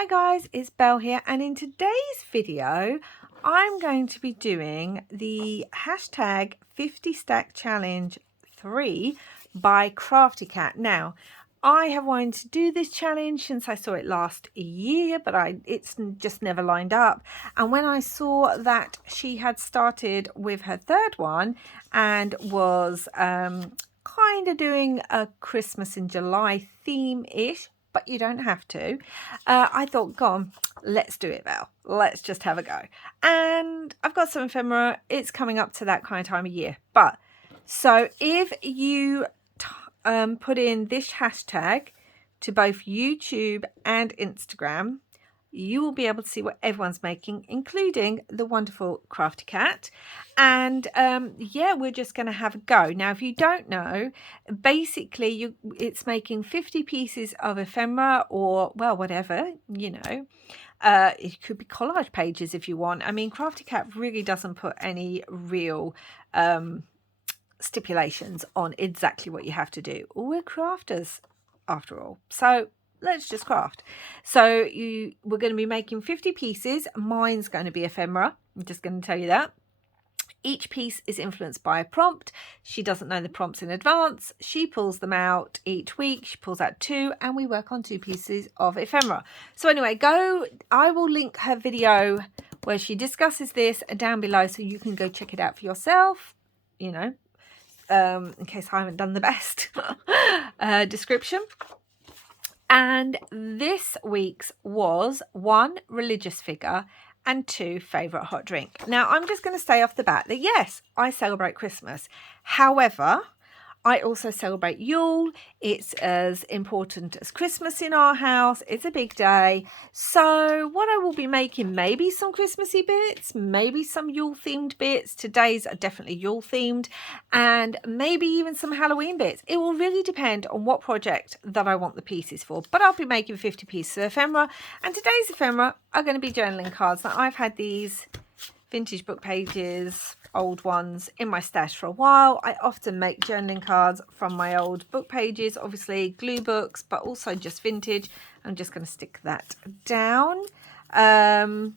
Hi guys, it's Belle here, and in today's video I'm going to be doing the hashtag 50 stack challenge 3 by craftin. Now I have wanted to do this challenge since I saw it last year, but it's just never lined up. And when I saw that she had started with her third one and was kind of doing a Christmas in July theme-ish, but you don't have to, I thought, go on, let's do it, Val. Let's just have a go. And I've got some ephemera. It's coming up to that kind of time of year. But so if you put in this hashtag to both YouTube and Instagram, you will be able to see what everyone's making, including the wonderful Crafty Cat. And yeah, we're just going to have a go. Now, if you don't know, basically it's making 50 pieces of ephemera, or, well, whatever, you know. It could be collage pages if you want. I mean, Crafty Cat really doesn't put any real stipulations on exactly what you have to do. We're crafters after all, so let's just craft. So we're going to be making 50 pieces. Mine's going to be ephemera. I'm just going to tell you that. Each piece is influenced by a prompt. She doesn't know the prompts in advance. She pulls them out each week. She pulls out 2, and we work on 2 pieces of ephemera. So anyway, I will link her video where she discusses this down below, so you can go check it out for yourself, you know, in case I haven't done the best description. And this week's was 1, religious figure, and 2, favourite hot drink. Now, I'm just going to say off the bat that, yes, I celebrate Christmas. However, I also celebrate Yule. It's as important as Christmas in our house. It's a big day. So what I will be making, maybe some Christmassy bits, maybe some Yule themed bits. Today's are definitely Yule themed, and maybe even some Halloween bits. It will really depend on what project that I want the pieces for. But I'll be making 50 pieces of ephemera, and today's ephemera are going to be journaling cards. Now, I've had these vintage book pages, old ones, in my stash for a while. I often make journaling cards from my old book pages, obviously glue books, but also just vintage. I'm just going to stick that down. And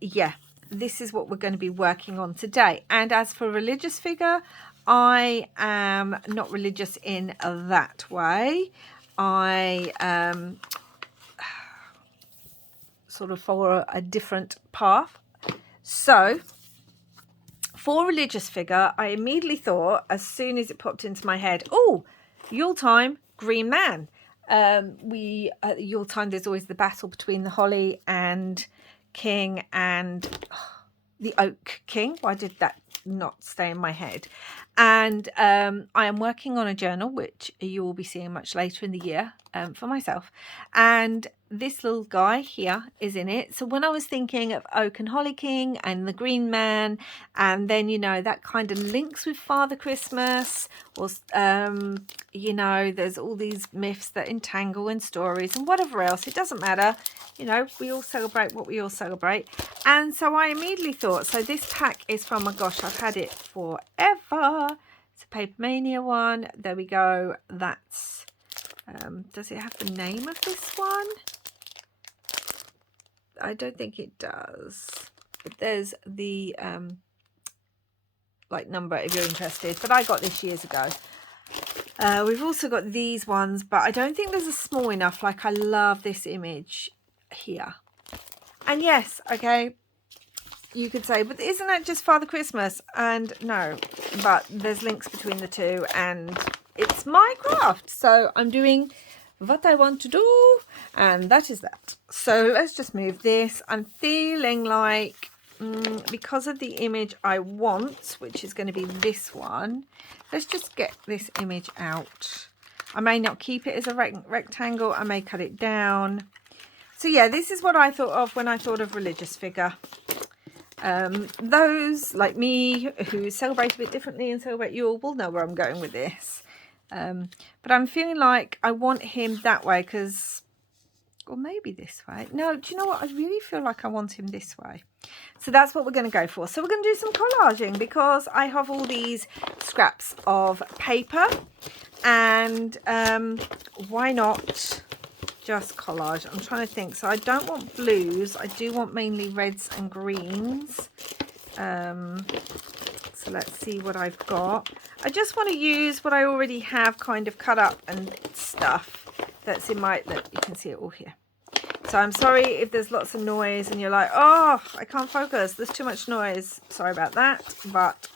yeah, this is what we're going to be working on today. And as for religious figure, I am not religious in that way. I sort of follow a different path. So for religious figure, I immediately thought, as soon as it popped into my head, oh, Yuletime, Green Man. At Yuletime, there's always the battle between the Holly and King and the Oak King. Why did that not stay in my head? And I am working on a journal, which you will be seeing much later in the year, for myself. And this little guy here is in it. So when I was thinking of Oak and Holly King and the Green Man, and then, you know, that kind of links with Father Christmas, or, you know, there's all these myths that entangle in stories and whatever else. It doesn't matter. You know, we all celebrate what we all celebrate. And so I immediately thought, so this pack is from, oh gosh, I've had it forever. It's a Paper Mania one. There we go. That's, does it have the name of this one? I don't think it does. But there's the, like, number if you're interested. But I got this years ago. We've also got these ones, but I don't think there's a small enough. Like, I love this image here. And yes, okay, you could say, but isn't that just Father Christmas? And no, but there's links between the two, and it's my craft. So I'm doing what I want to do, and that is that. So let's just move this. I'm feeling like, because of the image I want, which is going to be this one, let's just get this image out. I may not keep it as a rectangle. I may cut it down. So yeah, this is what I thought of when I thought of religious figure. Those like me who celebrate a bit differently and celebrate Yule will know where I'm going with this. But I'm feeling like I want him that way because, or maybe this way. No, do you know what? I really feel like I want him this way. So that's what we're going to go for. So we're going to do some collaging because I have all these scraps of paper, and why not just collage. I'm trying to think. So I don't want blues. I do want mainly reds and greens. So let's see what I've got. I just want to use what I already have kind of cut up and stuff that's in my, look, you can see it all here. So I'm sorry if there's lots of noise and you're like, oh, I can't focus. There's too much noise. Sorry about that. But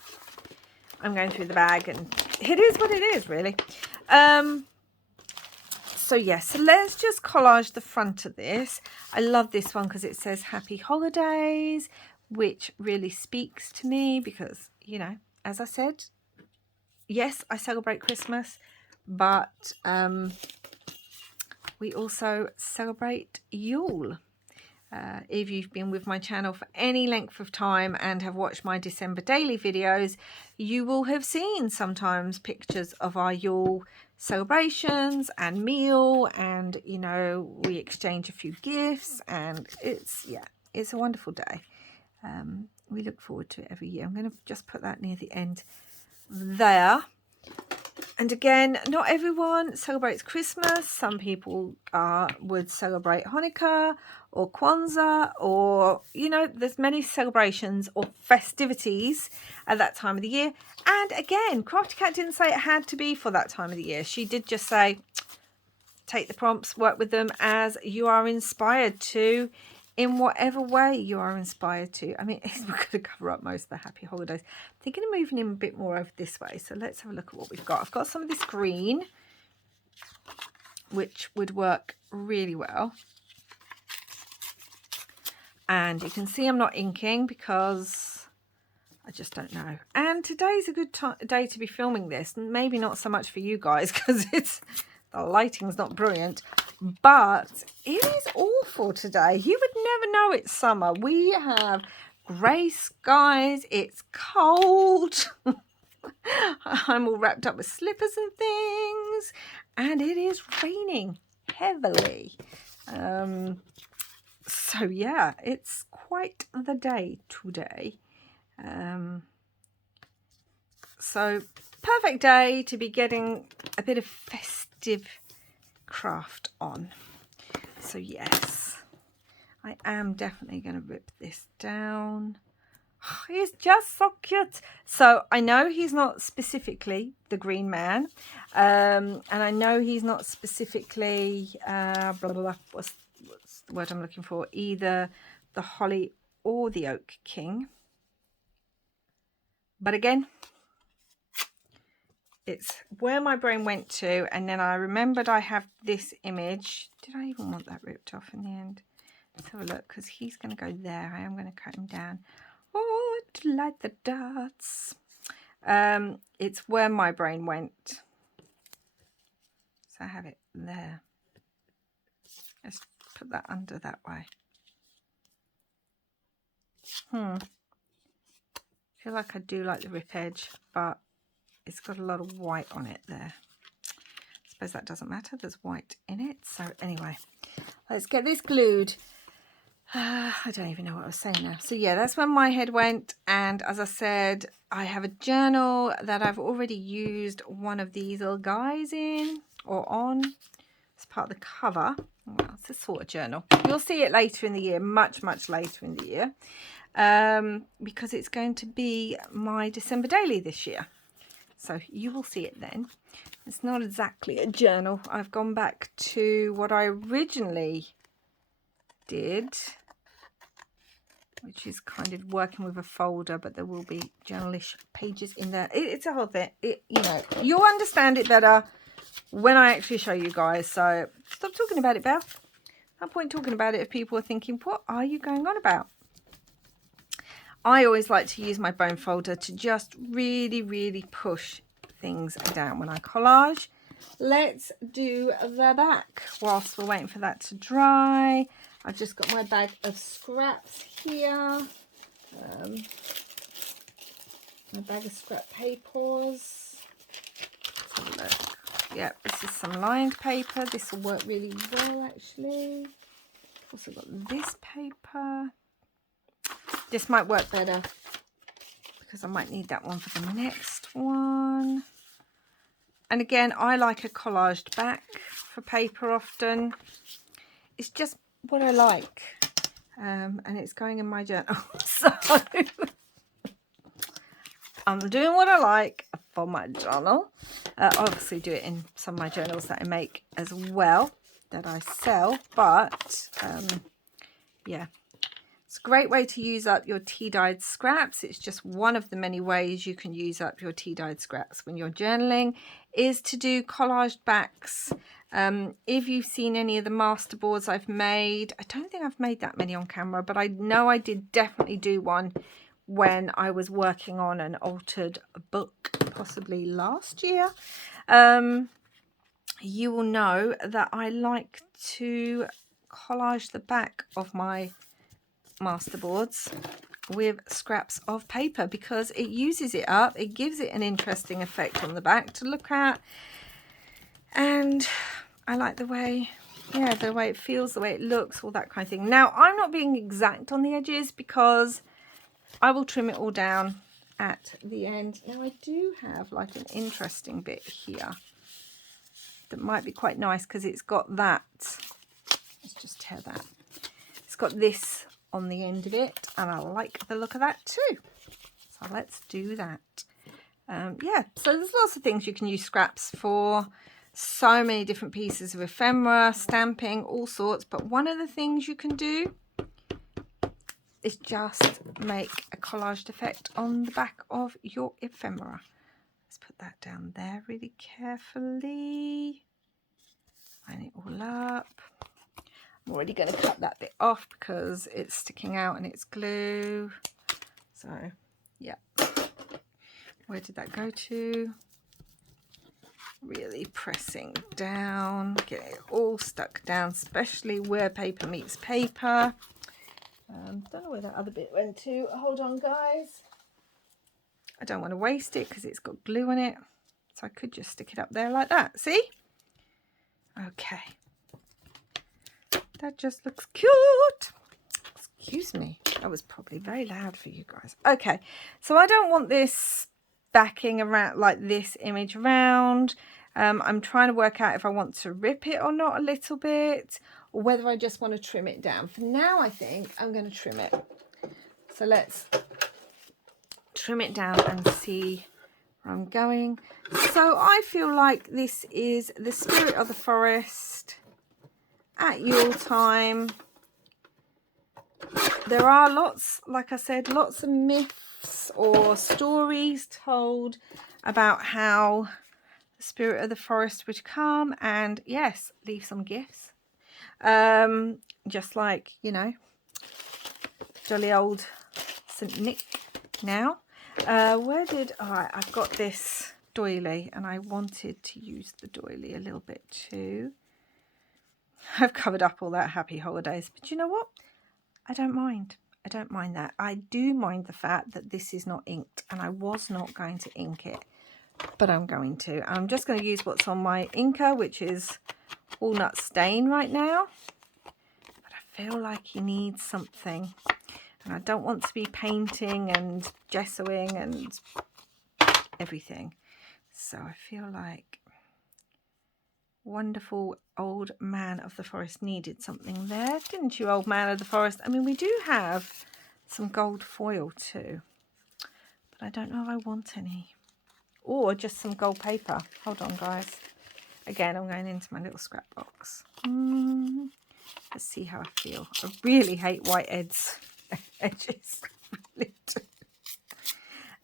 I'm going through the bag and it is what it is, really. So yes, so let's just collage the front of this. I love this one because it says Happy Holidays, which really speaks to me because, you know, as I said, yes, I celebrate Christmas, but we also celebrate Yule. If you've been with my channel for any length of time and have watched my December daily videos, you will have seen sometimes pictures of our Yule celebrations and meal, and you know, we exchange a few gifts, and it's, yeah, it's a wonderful day. We look forward to it every year. I'm going to just put that near the end there. And again, not everyone celebrates Christmas. Some people would celebrate Hanukkah or Kwanzaa, or, you know, there's many celebrations or festivities at that time of the year. And again, Crafty Cat didn't say it had to be for that time of the year. She did just say, take the prompts, work with them as you are inspired to, in whatever way you are inspired to. I mean, we're going to cover up most of the Happy Holidays. I'm thinking of moving in a bit more over this way. So let's have a look at what we've got. I've got some of this green, which would work really well. And you can see I'm not inking because I just don't know. And today's a good day to be filming this. Maybe not so much for you guys because the lighting's not brilliant. But it is awful today. You would never know it's summer. We have grey skies. It's cold. I'm all wrapped up with slippers and things. And it is raining heavily. So yeah, it's quite the day today. So perfect day to be getting a bit of festive craft on. So yes, I am definitely going to rip this down. Oh, he's just so cute. So I know he's not specifically the green man, and I know he's not specifically blah blah blah. What's the word I'm looking for? Either the holly or the oak king. But again, it's where my brain went to, and then I remembered I have this image. Did I even want that ripped off in the end? Let's have a look, because he's going to go there. I am going to cut him down. Oh, to light the dots. It's where my brain went. So I have it there. Let's put that under that way. I feel like I do like the rip edge, but it's got a lot of white on it there. I suppose that doesn't matter. There's white in it. So anyway, let's get this glued. I don't even know what I was saying now. So yeah, that's where my head went. And as I said, I have a journal that I've already used one of these little guys in or on. It's part of the cover. Well, it's a sort of journal. You'll see it later in the year, much later in the year, because it's going to be my December daily this year. So you will see it then. It's not exactly a journal. I've gone back to what I originally did, which is kind of working with a folder, but there will be journalish pages in there. It's a whole thing. You know, you'll understand it better when I actually show you guys. So stop talking about it, Beth. No point talking about it if people are thinking, what are you going on about? I always like to use my bone folder to just really push things down when I collage. Let's do the back whilst we're waiting for that to dry. I've just got my bag of scraps here. My bag of scrap papers. Let's have a look. Yep, this is some lined paper. This will work really well, actually. Also got this paper. This might work better because I might need that one for the next one. And again, I like a collaged back for paper often. it's just what I like. And it's going in my journal. So I'm doing what I like for my journal. I obviously do it in some of my journals that I make as well, that I sell. But yeah, it's a great way to use up your tea-dyed scraps. It's just one of the many ways you can use up your tea-dyed scraps when you're journaling, is to do collaged backs. If you've seen any of the master boards I've made, I don't think I've made that many on camera, but I know I did definitely do one when I was working on an altered book, possibly last year. You will know that I like to collage the back of my masterboards with scraps of paper because it uses it up. It gives it an interesting effect on the back to look at, and I like the way, yeah, the way it feels, the way it looks, all that kind of thing. Now, I'm not being exact on the edges because I will trim it all down at the end. Now, I do have like an interesting bit here that might be quite nice because it's got that. Let's just tear that. It's got this on the end of it, and I like the look of that too. So let's do that. Yeah, so there's lots of things you can use scraps for. So many different pieces of ephemera, stamping, all sorts. But one of the things you can do is just make a collaged effect on the back of your ephemera. Let's put that down there really carefully. Line it all up. I'm already going to cut that bit off because it's sticking out and it's glue. So, yeah. Where did that go to? Really pressing down, getting it all stuck down, especially where paper meets paper. Don't know where that other bit went to. Hold on, guys. I don't want to waste it because it's got glue on it. So I could just stick it up there like that. See? Okay. That just looks cute. Excuse me. That was probably very loud for you guys. Okay. So I don't want this backing around like this image around. I'm trying to work out if I want to rip it or not a little bit, or whether I just want to trim it down. For now, I think I'm going to trim it. So let's trim it down and see where I'm going. So I feel like this is the spirit of the forest at Yule time. There are lots, like I said, lots of myths or stories told about how the spirit of the forest would come and, yes, leave some gifts. Just like, you know, jolly old St. Nick now. I've got this doily and I wanted to use the doily a little bit too. I've covered up all that happy holidays, but you know what? I don't mind. I don't mind that. I do mind the fact that this is not inked, and I was not going to ink it, but I'm going to. I'm just going to use what's on my inker, which is walnut stain right now. But I feel like he needs something, and I don't want to be painting and gessoing and everything. So I feel like wonderful old man of the forest needed something there, didn't you, old man of the forest? I mean, we do have some gold foil too, but I don't know if I want any, or just some gold paper. Hold on, guys. Again, I'm going into my little scrap box. Let's see how I feel. I really hate white edges. Really do.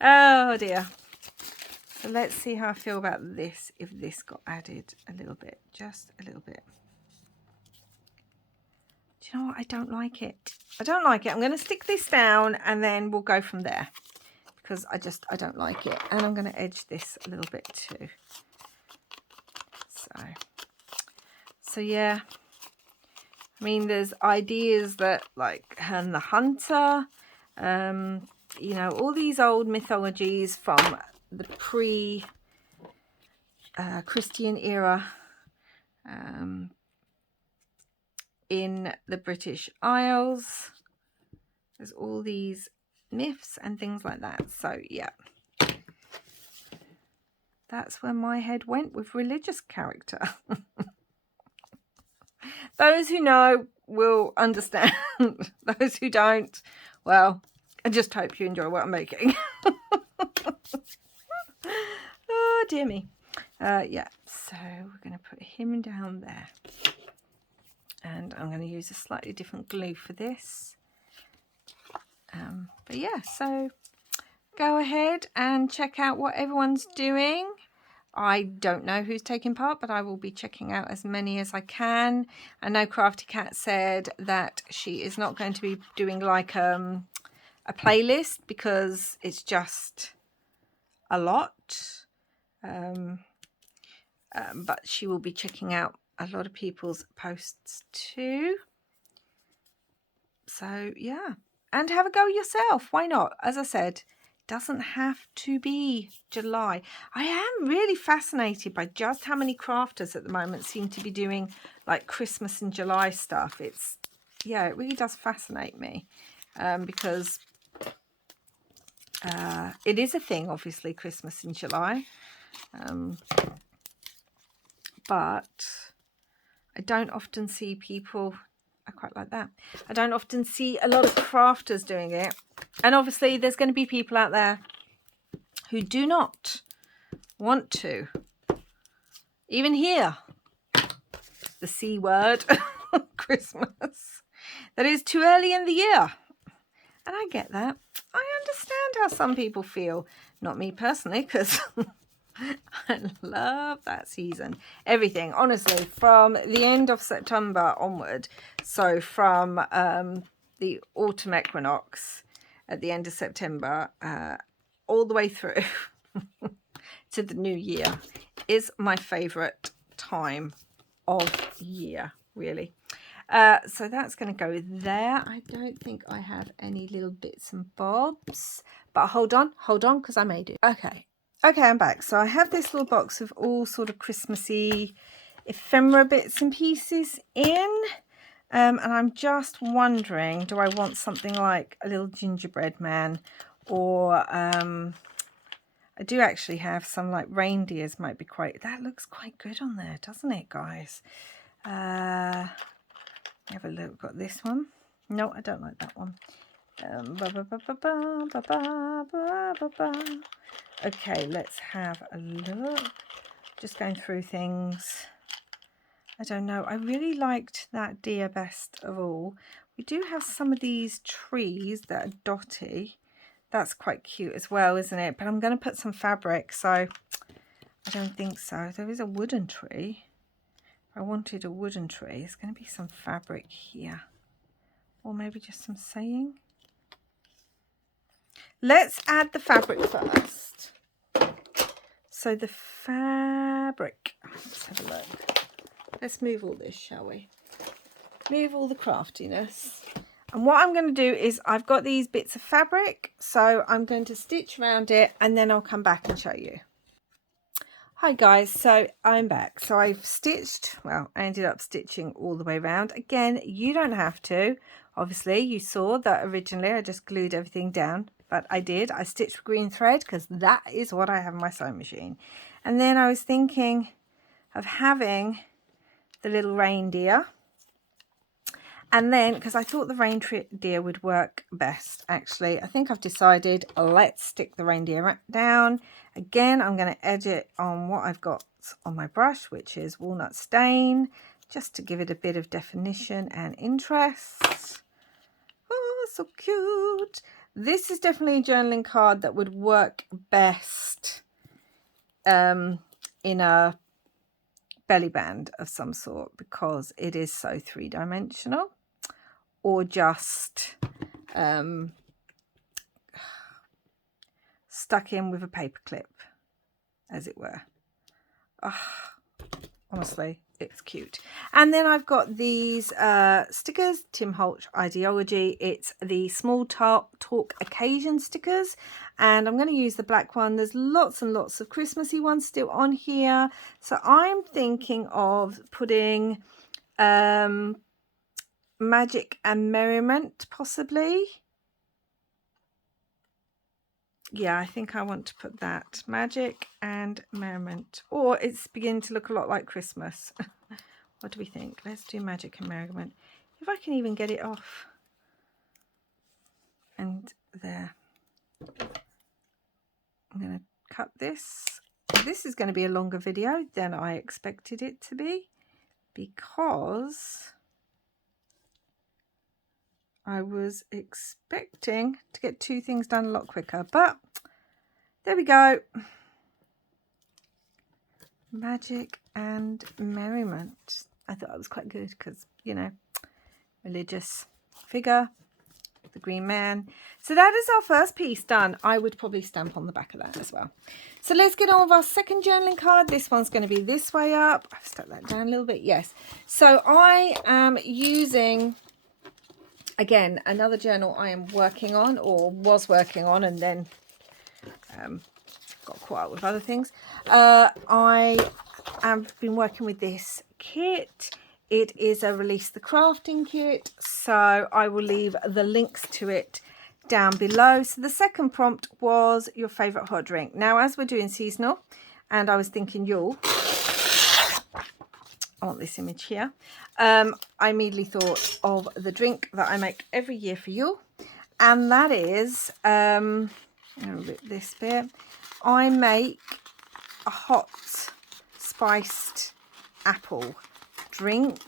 Oh dear. So let's see how I feel about this, if this got added a little bit, just a little bit. Do you know what? I don't like it. I don't like it. I'm going to stick this down and then we'll go from there because I don't like it. And I'm going to edge this a little bit too. So yeah. I mean, there's ideas that like Herne the Hunter, you know, all these old mythologies from the pre-Christian era in the British Isles. There's all these myths and things like that. So yeah, that's where my head went with religious character. Those who know will understand. Those who don't, well, I just hope you enjoy what I'm making. Oh, dear me. Yeah, so we're going to put him down there. And I'm going to use a slightly different glue for this. But yeah, so go ahead and check out what everyone's doing. I don't know who's taking part, but I will be checking out as many as I can. I know Crafty Cat said that she is not going to be doing like a playlist because it's just a lot. But she will be checking out a lot of people's posts too. So yeah, and have a go yourself. Why not? As I said, doesn't have to be July. I am really fascinated by just how many crafters at the moment seem to be doing like Christmas and July stuff. It's, yeah, it really does fascinate me because it is a thing, obviously, Christmas in July. But I don't often see people, I quite like that. I don't often see a lot of crafters doing it. And obviously there's going to be people out there who do not want to even hear the C word, Christmas. That is too early in the year. And I get that. I understand how some people feel. Not me personally, because I love that season. Everything, honestly, from the end of September onward. So from the autumn equinox at the end of September, all the way through to the new year is my favourite time of year, really. So that's going to go there. I don't think I have any little bits and bobs, but hold on, because I may do. Okay, I'm back. So I have this little box of all sort of Christmassy ephemera bits and pieces in, and I'm just wondering, do I want something like a little gingerbread man, or I do actually have some like reindeers might be quite, that looks quite good on there, doesn't it, guys? Have a look. Got this one. No, I don't like that one. Okay, let's have a look. Just going through things. I don't know. I really liked that deer best of all. We do have some of these trees that are dotty. That's quite cute as well, isn't it? But I'm going to put some fabric, so I don't think so. There is a wooden tree. I wanted a wooden tree. There's going to be some fabric here, or maybe just some saying. Let's add the fabric first. So the fabric, let's have a look. Let's move all this, shall we? Move all the craftiness. And what I'm going to do is I've got these bits of fabric, so I'm going to stitch around it and then I'll come back and show you. Hi guys, so I'm back. So I've stitched, well, I ended up stitching all the way around. Again, you don't have to. Obviously, you saw that originally I just glued everything down, but I did. I stitched green thread because that is what I have in my sewing machine. And then I was thinking of having the little reindeer. And then, because I thought the reindeer would work best, actually, I think I've decided let's stick the reindeer down. Again, I'm going to edit on what I've got on my brush, which is walnut stain, just to give it a bit of definition and interest. Oh, so cute. This is definitely a journaling card that would work best in a belly band of some sort, because it is so three-dimensional. Or just stuck in with a paper clip, as it were. Oh, honestly, it's cute. And then I've got these stickers, Tim Holtz Ideology. It's the Small Talk Occasion stickers, and I'm going to use the black one. There's lots and lots of Christmassy ones still on here, so I'm thinking of putting Magic and Merriment, possibly. Yeah, I think I want to put that. Magic and Merriment. Or it's beginning to look a lot like Christmas. What do we think? Let's do magic and merriment. If I can even get it off. And there. I'm going to cut this. This is going to be a longer video than I expected it to be, because I was expecting to get 2 things done a lot quicker, but there we go. Magic and merriment. I thought that was quite good because, you know, religious figure, the green man. So that is our first piece done. I would probably stamp on the back of that as well. So let's get on with our second journaling card. This one's going to be this way up. I've stuck that down a little bit. Yes. So I am using, again, another journal I am working on, or was working on, and then got caught up with other things. I have been working with this kit. It is a Release the Crafting kit, so I will leave the links to it down below. So the second prompt was your favourite hot drink. Now, as we're doing seasonal, and I was thinking Yule, I want this image here, I immediately thought of the drink that I make every year for Yule, and that is, I'm going to rip this bit, I make a hot spiced apple drink.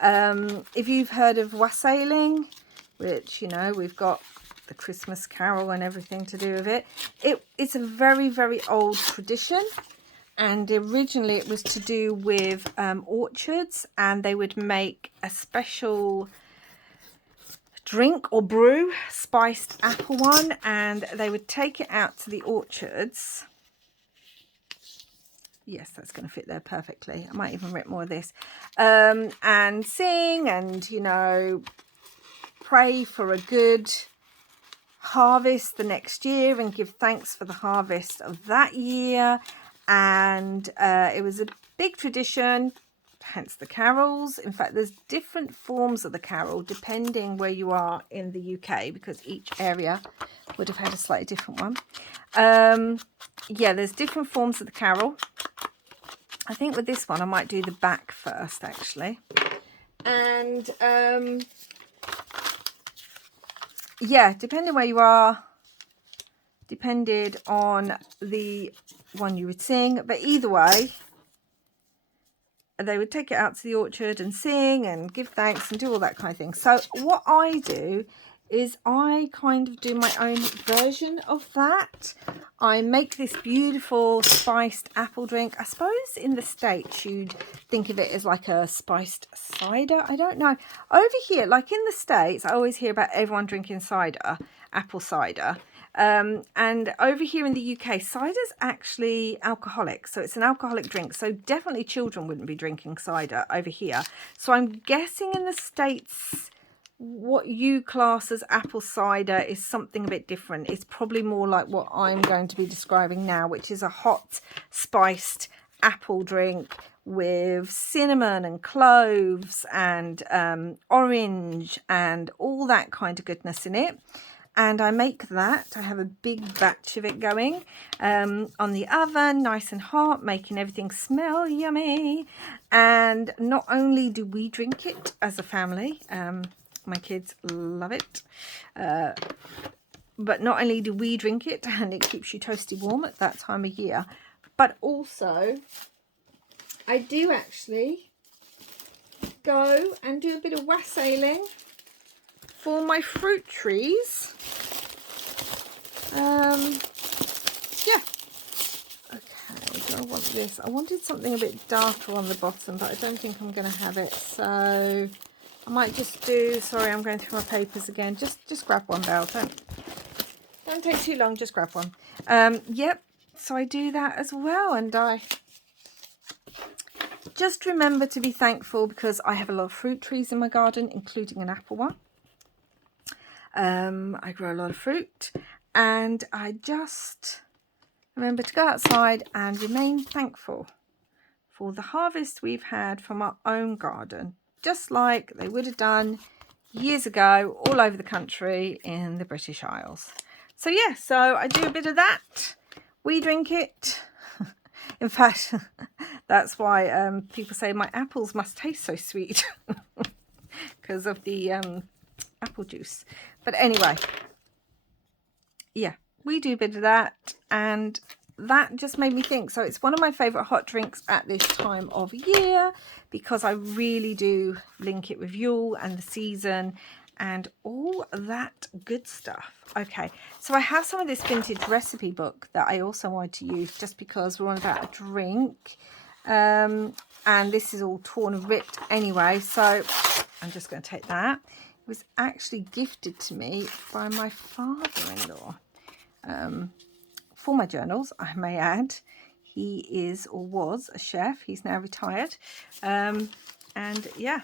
If you've heard of wassailing, which, you know, we've got the Christmas carol and everything to do with it, it's a very, very old tradition, and originally it was to do with orchards, and they would make a special drink or brew, spiced apple one, and they would take it out to the orchards. Yes, that's going to fit there perfectly. I might even rip more of this. And sing and, you know, pray for a good harvest the next year and give thanks for the harvest of that year. And it was a big tradition, hence the carols. In fact, there's different forms of the carol depending where you are in the UK, because each area would have had a slightly different one. Yeah, there's different forms of the carol. I think with this one I might do the back first, actually. And yeah, depending where you are, depended on the one you would sing, but either way they would take it out to the orchard and sing and give thanks and do all that kind of thing. So what I do is I kind of do my own version of that. I make this beautiful spiced apple drink. I suppose in the States you'd think of it as like a spiced cider. I don't know. Over here, like in the States, I always hear about everyone drinking cider, apple cider. And over here in the UK, cider's actually alcoholic, so it's an alcoholic drink, so definitely children wouldn't be drinking cider over here. So I'm guessing in the States what you class as apple cider is something a bit different. It's probably more like what I'm going to be describing now, which is a hot spiced apple drink with cinnamon and cloves and orange and all that kind of goodness in it. And I make that. I have a big batch of it going on the oven, nice and hot, making everything smell yummy. And not only do we drink it as a family, my kids love it, but not only do we drink it, and it keeps you toasty warm at that time of year, but also I do actually go and do a bit of wassailing for my fruit trees. Yeah. Okay, do I want this? I wanted something a bit darker on the bottom, but I don't think I'm going to have it. So I might just do, sorry, I'm going through my papers again. Just grab one, Belle. Don't take too long, just grab one. Yep, so I do that as well, and I just remember to be thankful because I have a lot of fruit trees in my garden, including an apple one. I grow a lot of fruit, and I just remember to go outside and remain thankful for the harvest we've had from our own garden, just like they would have done years ago all over the country in the British Isles. So yeah, so I do a bit of that. We drink it. In fact, that's why people say my apples must taste so sweet because of the apple juice. But anyway, yeah, we do a bit of that, and that just made me think. So it's one of my favorite hot drinks at this time of year because I really do link it with Yule and the season and all that good stuff. Okay, so I have some of this vintage recipe book that I also wanted to use just because we're on about a drink, and this is all torn and ripped anyway, so I'm just going to take that. It was actually gifted to me by my father-in-law for my journals, I may add. He is or was a chef. He's now retired, and yeah,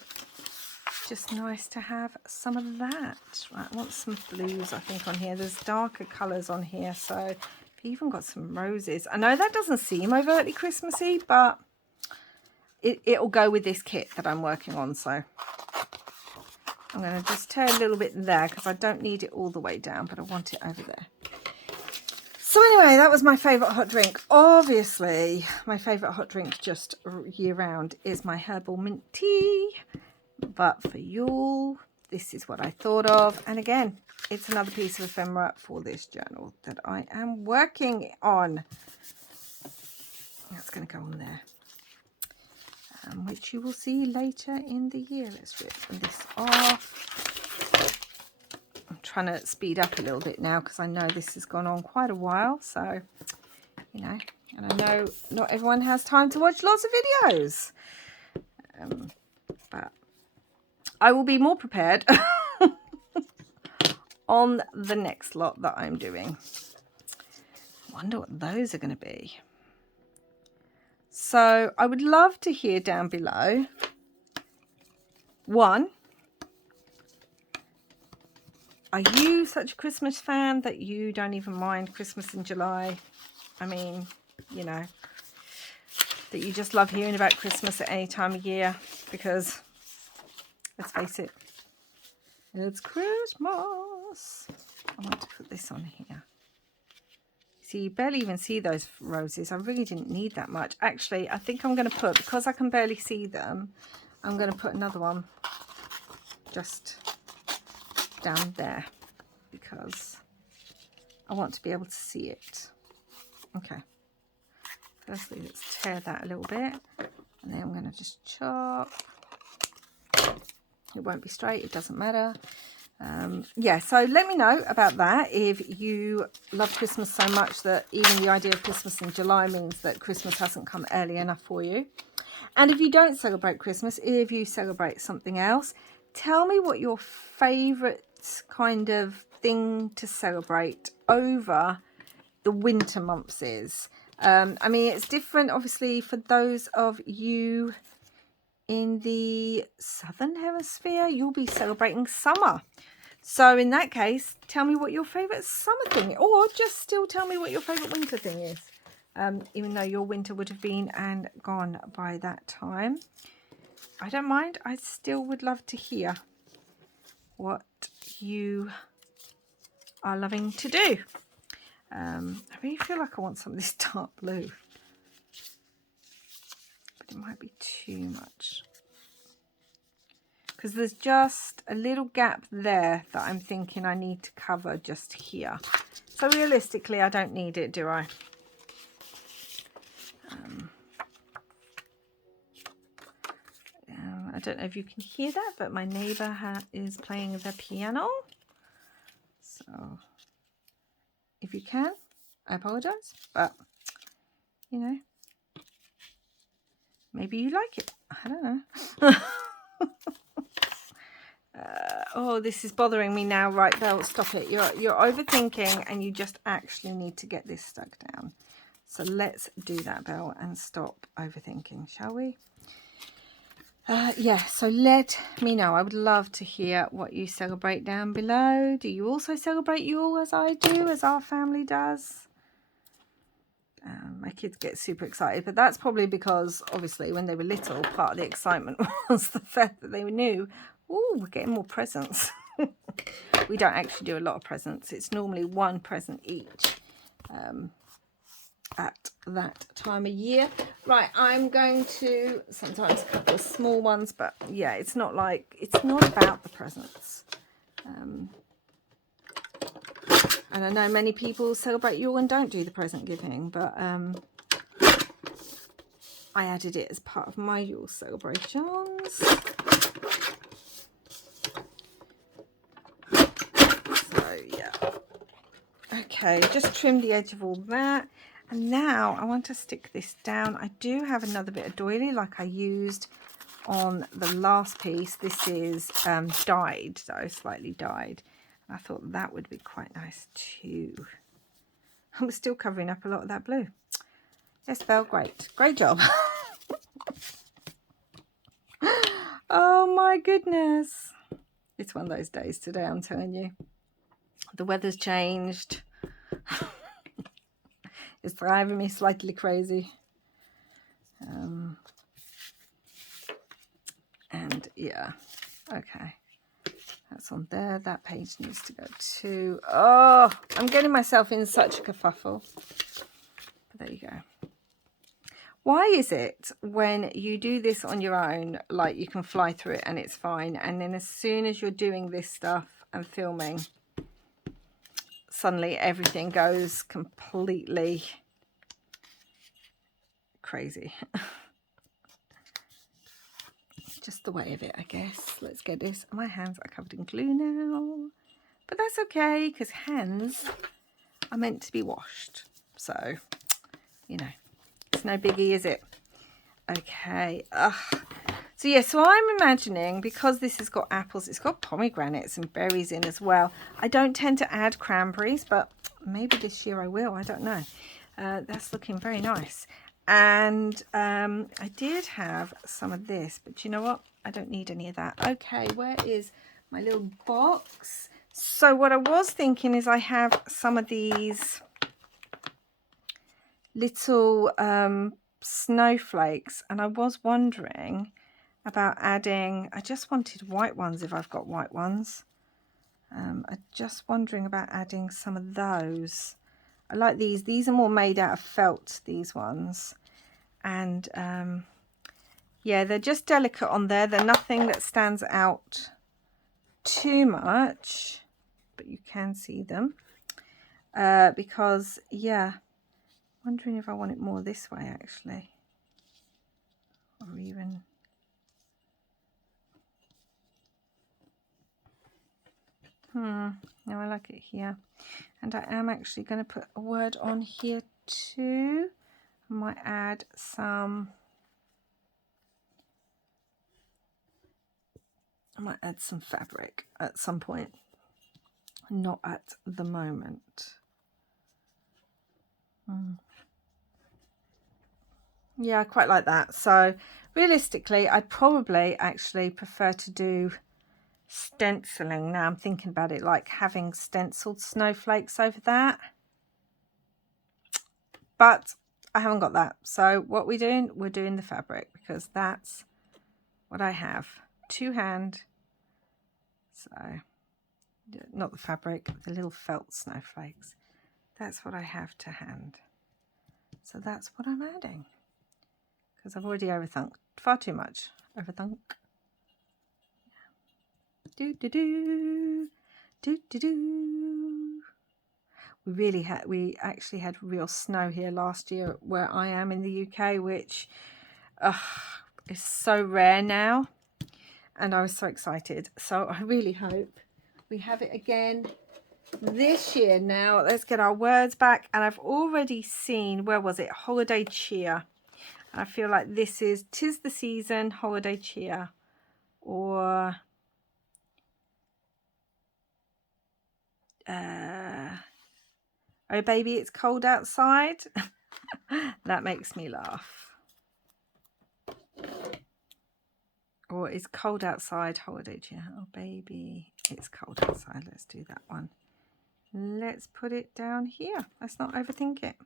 just nice to have some of that. Right, I want some blues, I think, on here. There's darker colours on here, so I've even got some roses. I know that doesn't seem overtly Christmassy, but it'll go with this kit that I'm working on. So I'm going to just tear a little bit there because I don't need it all the way down, but I want it over there. So anyway, that was my favourite hot drink. Obviously, my favourite hot drink just year round is my herbal mint tea. But for Yule, this is what I thought of. And again, it's another piece of ephemera for this journal that I am working on. That's going to go on there, which you will see later in the year. Let's rip this off. I'm trying to speed up a little bit now because I know this has gone on quite a while. So, you know, and I know not everyone has time to watch lots of videos. But I will be more prepared on the next lot that I'm doing. I wonder what those are going to be. So I would love to hear down below, one, are you such a Christmas fan that you don't even mind Christmas in July? I mean, you know, that you just love hearing about Christmas at any time of year because, let's face it, it's Christmas. I want to put this on here. See, you barely even see those roses. I really didn't need that much. Actually, I think I'm going to put, because I can barely see them, I'm going to put another one just down there because I want to be able to see it. Okay. Firstly, let's tear that a little bit. And then I'm going to just chop. It won't be straight, it doesn't matter. Yeah, so let me know about that if you love Christmas so much that even the idea of Christmas in July means that Christmas hasn't come early enough for you. And if you don't celebrate Christmas, if you celebrate something else, tell me what your favourite kind of thing to celebrate over the winter months is. I mean, it's different obviously for those of you in the southern hemisphere. You'll be celebrating summer, so in that case tell me what your favorite summer thing, or just still tell me what your favorite winter thing is, even though your winter would have been and gone by that time. I don't mind. I still would love to hear what you are loving to do. I really feel like I want some of this dark blue, it might be too much because there's just a little gap there that I'm thinking I need to cover just here. So realistically I don't need it, do I? I don't know if you can hear that, but my neighbour is playing the piano, so if you can, I apologise, but you know, maybe you like it. I don't know. Oh, this is bothering me now. Right, Belle, stop it. You're overthinking and you just actually need to get this stuck down. So let's do that, Belle, and stop overthinking, shall we? Yeah, so let me know. I would love to hear what you celebrate down below. Do you also celebrate Yule as I do, as our family does? My kids get super excited, but that's probably because obviously when they were little, part of the excitement was the fact that they knew, oh, we're getting more presents. We don't actually do a lot of presents. It's normally one present each. at that time of year. Right, I'm going to sometimes cut the small ones, but yeah, it's not about the presents. And I know many people celebrate Yule and don't do the present giving, but I added it as part of my Yule celebrations. So yeah. Okay, just trim the edge of all that. And now I want to stick this down. I do have another bit of doily like I used on the last piece. This is dyed, though, slightly dyed. I thought that would be quite nice too. I'm still covering up a lot of that blue. Yes, Belle, great job. Oh my goodness, it's one of those days today, I'm telling you. The weather's changed. It's driving me slightly crazy. And yeah, okay, that's on there. That page needs to go too. Oh, I'm getting myself in such a kerfuffle. But there you go. Why is it when you do this on your own, like you can fly through it and it's fine, and then as soon as you're doing this stuff and filming, suddenly everything goes completely crazy? Just the way of it, I guess. Let's get this. My hands are covered in glue now, but that's okay because hands are meant to be washed, so you know, it's no biggie, is it? Okay. So yeah, so I'm imagining, because this has got apples, it's got pomegranates and berries in as well. I don't tend to add cranberries, but maybe this year I will. I don't know. That's looking very nice. And I did have some of this, but you know what? I don't need any of that. Okay, where is my little box? So what I was thinking is I have some of these little snowflakes, and I was wondering about adding, I just wanted white ones if I've got white ones. I'm just wondering about adding some of those. I like these. These are more made out of felt, these ones. And yeah, they're just delicate on there. They're nothing that stands out too much, but you can see them. Because, yeah, wondering if I want it more this way, actually. Or even... no, I like it here. And I am actually going to put a word on here too. I might add some... fabric at some point. Not at the moment. Yeah, I quite like that. So realistically, I'd probably actually prefer to do stenciling. Now I'm thinking about it, like having stenciled snowflakes over that. But I haven't got that. So what we're doing the fabric, because that's what I have to hand. So not the fabric, the little felt snowflakes. That's what I have to hand. So that's what I'm adding. Because I've already overthunk far too much. Overthunk. We actually had real snow here last year where I am in the UK, which is so rare now, and I was so excited. So I really hope we have it again this year. Now let's get our words back, and I've already seen, where was it, holiday cheer. I feel like this is 'tis the season, holiday cheer, or oh baby it's cold outside. That makes me laugh. Or it's cold outside, holiday cheer. Oh baby it's cold outside. Let's do that one. Let's put it down here. Let's not overthink it.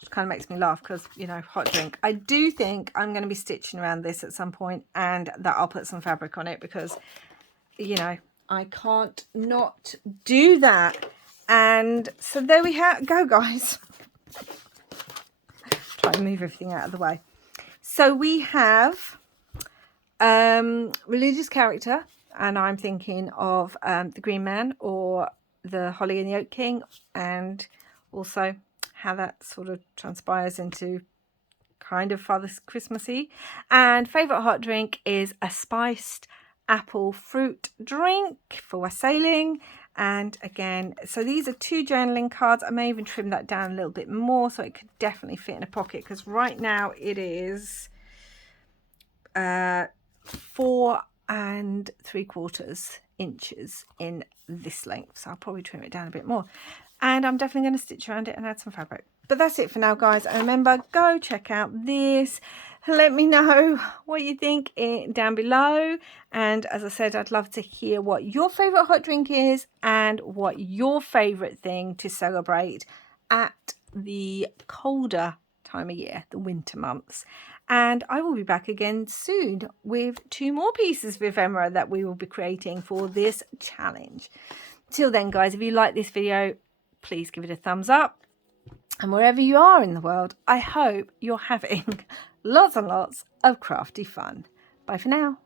Which kind of makes me laugh because, you know, hot drink. I do think I'm going to be stitching around this at some point, and that I'll put some fabric on it because, you know, I can't not do that. And so there we go, guys. Try and move everything out of the way. So we have religious character, and I'm thinking of the Green Man or the Holly and the Oak King, and also how that sort of transpires into kind of Father Christmassy. And favourite hot drink is a spiced apple fruit drink for wassailing. And again, so these are 2 journaling cards. I may even trim that down a little bit more so it could definitely fit in a pocket, because right now it is 4 3/4 inches in this length, so I'll probably trim it down a bit more, and I'm definitely going to stitch around it and add some fabric. But that's it for now, guys. And remember, go check out this. Let me know what you think down below, and as I said, I'd love to hear what your favorite hot drink is and what your favorite thing to celebrate at the colder time of year, the winter months. And I will be back again soon with 2 more pieces of ephemera that we will be creating for this challenge. Till then, guys, if you like this video, please give it a thumbs up. And wherever you are in the world, I hope you're having lots and lots of crafty fun. Bye for now.